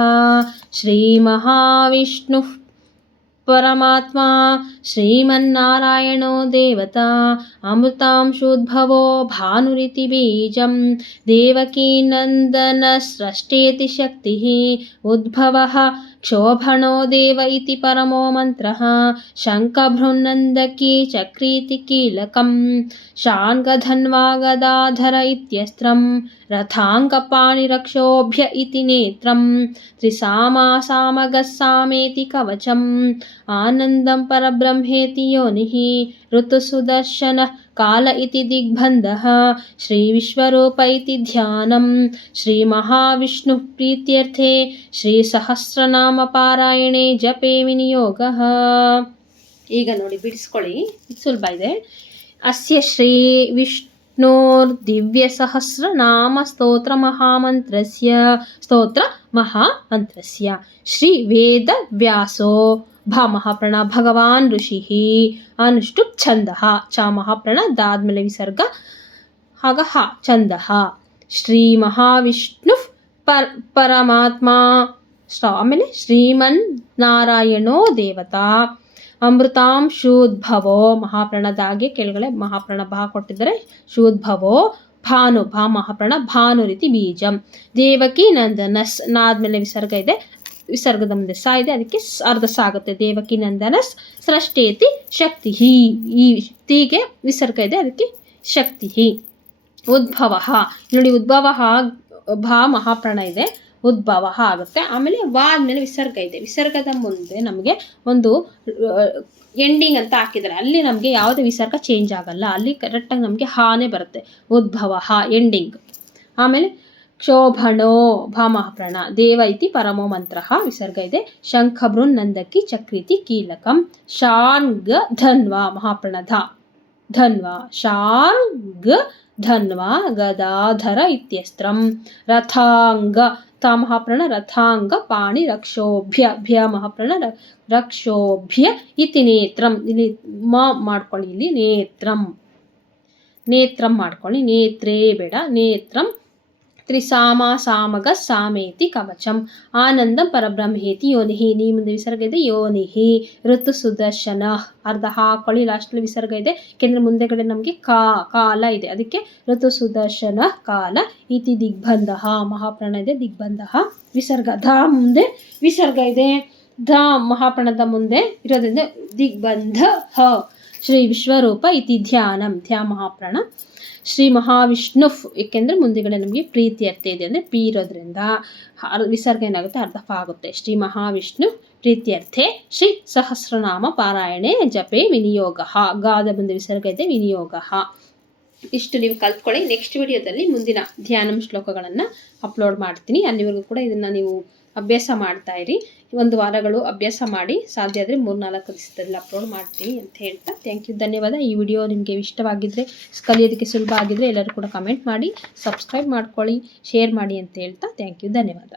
ಶ್ರೀ ಮಹಾವಿಷ್ಣುಃ ಪರಮಾತ್ಮಾ ಶ್ರೀಮನ್ನಾರಾಯಣೋ ದೇವತಾ ಅಮೃತಾಂಶೋದ್ಭವೋ ಭಾನುರಿತಿ ಬೀಜಂ ದೇವಕೀ ನಂದನ ಸೃಷ್ಟೇತಿ ಶಕ್ತಿ ಉದ್ಭವಃ ಕ್ಷೋಭಣೋ ದೇವ ಇತಿ ಪರಮೋ ಮಂತ್ರಃ ಶಂಖಭೃನ್ನಂದಕಿ ಚಕ್ರೀತಿ ಕೀಲಕಂ ಶಾನ್ಗಧನ್ವಾ ಗದಾಧರ ಇತ್ಯಸ್ತ್ರಂ ರಥಾಂಗಪಾಣಿರಕ್ಷೋಭ್ಯ ಇತಿ ನೇತ್ರಂ ತ್ರಿಸಾಮಾಸಾಮಗಸ್ಸಾಮೇತಿ ಕವಚಂ ಆನಂದಂ ಪರಬ್ರಹ್ಮೇತಿ ಯೋನಿಃ ಋತುಸುದರ್ಶನಃ ಕಾಲ ಇತಿ ದಿಗ್ಬಂಧಃ ಶ್ರೀ ವಿಶ್ವರೂಪ ಇತಿ ಧ್ಯಾನಂ ಶ್ರೀ ಮಹಾವಿಷ್ಣು ಪ್ರೀತ್ಯರ್ಥೆ ಶ್ರೀ ಸಹಸ್ರನಾಮ ಪಾರಾಯಣೆ ಜಪೆ ವಿನಿಯೋಗಃ. ಈಗ ನೋಡಿ ಬಿಡಿಸ್ಕೊಳ್ಳಿ, ಸುಲಭ ಇದೆ. ಅಸ್ಯ ಶ್ರೀ ವಿಷ್ಣೋರ್ದಿವ್ಯ ಸಹಸ್ರನಾಮ ಸ್ತೋತ್ರ ಮಹಾಮಂತ್ರಸ್ಯ ಶ್ರೀ ವೇದ ವ್ಯಾಸೋ ಭ ಮಹಾಪ್ರಣ ಭಗವಾನ್ ಋಷಿಃ ಅನುಷ್ಠುಪ್ ಛಂದಃ ಚ ಮಹಾಪ್ರಣ ದಾದ್ಮೇಲೆ ವಿಸರ್ಗ ಆಗ ಹ ಛಂದಃ ಶ್ರೀ ಮಹಾವಿಷ್ಣು ಪರಮಾತ್ಮ ಆಮೇಲೆ ಶ್ರೀಮನ್ ನಾರಾಯಣೋ ದೇವತಾ ಅಮೃತಾಂಶೋದ್ಭವೋ ಮಹಾಪ್ರಣದಾಗೆ ಕೆಳಗಡೆ ಮಹಾಪ್ರಣ ಭಾ ಕೊಟ್ಟಿದ್ದಾರೆ. ಶೂದ್ಭವೋ ಭಾನು ಭಾ ಮಹಾಪ್ರಣ ಭಾನು ರೀತಿ ಬೀಜಂ ದೇವಕಿ ನಂದನಸ್ ನಾದ್ಮೇಲೆ ವಿಸರ್ಗ ಇದೆ, ವಿಸರ್ಗದ ಮುಂದೆ ಸಾ ಇದೆ, ಅದಕ್ಕೆ ಅರ್ಧ ಸಾಗುತ್ತೆ. ದೇವಕಿ ನಂದನಸ್ ಸೃಷ್ಟೇತಿ ಶಕ್ತಿ, ಈ ತೀಗೆ ವಿಸರ್ಗ ಇದೆ, ಅದಕ್ಕೆ ಶಕ್ತಿ. ಉದ್ಭವ ನೋಡಿ, ಉದ್ಭವ ಭಾ ಮಹಾಪ್ರಾಣ ಇದೆ, ಉದ್ಭವ ಆಗುತ್ತೆ. ಆಮೇಲೆ ವಾ ಆದ್ಮೇಲೆ ವಿಸರ್ಗ ಇದೆ, ವಿಸರ್ಗದ ಮುಂದೆ ನಮಗೆ ಒಂದು ಎಂಡಿಂಗ್ ಅಂತ ಹಾಕಿದ್ದಾರೆ, ಅಲ್ಲಿ ನಮಗೆ ಯಾವುದೇ ವಿಸರ್ಗ ಚೇಂಜ್ ಆಗಲ್ಲ, ಅಲ್ಲಿ ಕರೆಕ್ಟಾಗಿ ನಮಗೆ ಹಾನೇ ಬರುತ್ತೆ. ಉದ್ಭವ ಎಂಡಿಂಗ್. ಆಮೇಲೆ ಕ್ಷೋಭಣೋ ಭಾ ಮಹಾಪ್ರಾಣ ದೇವ ಇತಿ ಪರಮೋ ಮಂತ್ರ ವಿಸರ್ಗ ಇದೆ. ಶಂಖಭೃನ್ ನಂದಕಿ ಚಕ್ರೀತಿ ಕೀಲಕಂ ಶಾನ್ಗ ಧನ್ವಾ ಮಹಾಪ್ರಾಣ ಧನ್ವಾ ಶಾರ್ಗ ಧನ್ವಾ ಗದಾಧರ ಇತ್ಯಸ್ತ್ರಂ ರಥಾಂಗ ತಾ ಮಹಾಪ್ರಾಣ ರಥಾಂಗ ಪಾಣಿ ರಕ್ಷೋಭ್ಯ ಭ್ಯ ಮಹಾಪ್ರಾಣ ರಕ್ಷೋಭ್ಯ ಇತಿ ನೇತ್ರಂ. ಇಲ್ಲಿ ಮಾಡ್ಕೊಳ್ಳಿ, ಇಲ್ಲಿ ನೇತ್ರಂ ಮಾಡ್ಕೊಳ್ಳಿ, ನೇತ್ರೇ ಬೇಡ, ನೇತ್ರಂ ತ್ರಿಸಾಮಾಸಾಮಗ ಸಾಮೇತಿ ಕವಚಂ ಆನಂದಂ ಪರಬ್ರಹ್ಮೇತಿ ಯೋನಿಹಿ. ನೀ ಮುಂದೆ ವಿಸರ್ಗ ಇದೆ, ಯೋನಿಹಿ ಋತು ಸುದರ್ಶನ ಅರ್ಧ ಹಾಕೊಳ್ಳಿ, ಲಾಸ್ಟಲ್ಲಿ ವಿಸರ್ಗ ಇದೆ, ಯಾಕೆಂದರೆ ಮುಂದೆಗಡೆ ನಮಗೆ ಕಾಲ ಇದೆ, ಅದಕ್ಕೆ ಋತು ಸುದರ್ಶನ ಕಾಲ ಇತಿ ದಿಗ್ಬಂಧ ಮಹಾಪ್ರಾಣ ಇದೆ, ದಿಗ್ಬಂಧ ವಿಸರ್ಗ ಧ ಮುಂದೆ ವಿಸರ್ಗ ಇದೆ, ಧ ಮಹಾಪ್ರಾಣದ ಮುಂದೆ ಇರೋದ್ರಿಂದ ದಿಗ್ಬಂಧ ಹ ಶ್ರೀ ವಿಶ್ವರೂಪ ಇತಿ ಧ್ಯಾನಂ ಧ್ಯ ಮಹಾಪ್ರಾಣ ಶ್ರೀ ಮಹಾವಿಷ್ಣು, ಏಕೆಂದರೆ ಮುಂದೆಗಡೆ ನಮಗೆ ಪ್ರೀತಿ ಅರ್ಥ ಇದೆ ಅಂದರೆ ಪಿ ಇರೋದ್ರಿಂದ ವಿಸರ್ಗ ಏನಾಗುತ್ತೆ, ಅರ್ಧಫ ಆಗುತ್ತೆ. ಶ್ರೀ ಮಹಾವಿಷ್ಣು ಪ್ರೀತ್ಯರ್ಥೆ ಶ್ರೀ ಸಹಸ್ರನಾಮ ಪಾರಾಯಣೆ ಜಪೆ ವಿನಿಯೋಗ ಗಾದ ಮುಂದೆ ವಿಸರ್ಗ ಇದೆ, ವಿನಿಯೋಗ. ಇಷ್ಟು ನೀವು ಕಲ್ತ್ಕೊಳ್ಳಿ. ನೆಕ್ಸ್ಟ್ ವಿಡಿಯೋದಲ್ಲಿ ಮುಂದಿನ ಧ್ಯಾನಂ ಶ್ಲೋಕಗಳನ್ನು ಅಪ್ಲೋಡ್ ಮಾಡ್ತೀನಿ. ಅಲ್ಲಿವರೆಗೂ ಕೂಡ ಇದನ್ನು ನೀವು ಅಭ್ಯಾಸ ಮಾಡ್ತಾ ಇರಿ. 1 ವಾರಗಳು ಅಭ್ಯಾಸ ಮಾಡಿ, ಸಾಧ್ಯ ಆದರೆ 3-4 ದಿವಸದಲ್ಲಿ ಅಪ್ಲೋಡ್ ಮಾಡ್ತೀನಿ ಅಂತ ಹೇಳ್ತಾ ಥ್ಯಾಂಕ್ ಯು, ಧನ್ಯವಾದ. ಈ ವಿಡಿಯೋ ನಿಮಗೆ ಇಷ್ಟವಾಗಿದ್ದರೆ, ಕಲಿಯೋದಕ್ಕೆ ಸುಲಭ ಆಗಿದ್ದರೆ ಎಲ್ಲರೂ ಕೂಡ ಕಮೆಂಟ್ ಮಾಡಿ, ಸಬ್ಸ್ಕ್ರೈಬ್ ಮಾಡ್ಕೊಳ್ಳಿ, ಶೇರ್ ಮಾಡಿ ಅಂತ ಹೇಳ್ತಾ ಥ್ಯಾಂಕ್ ಯು, ಧನ್ಯವಾದ.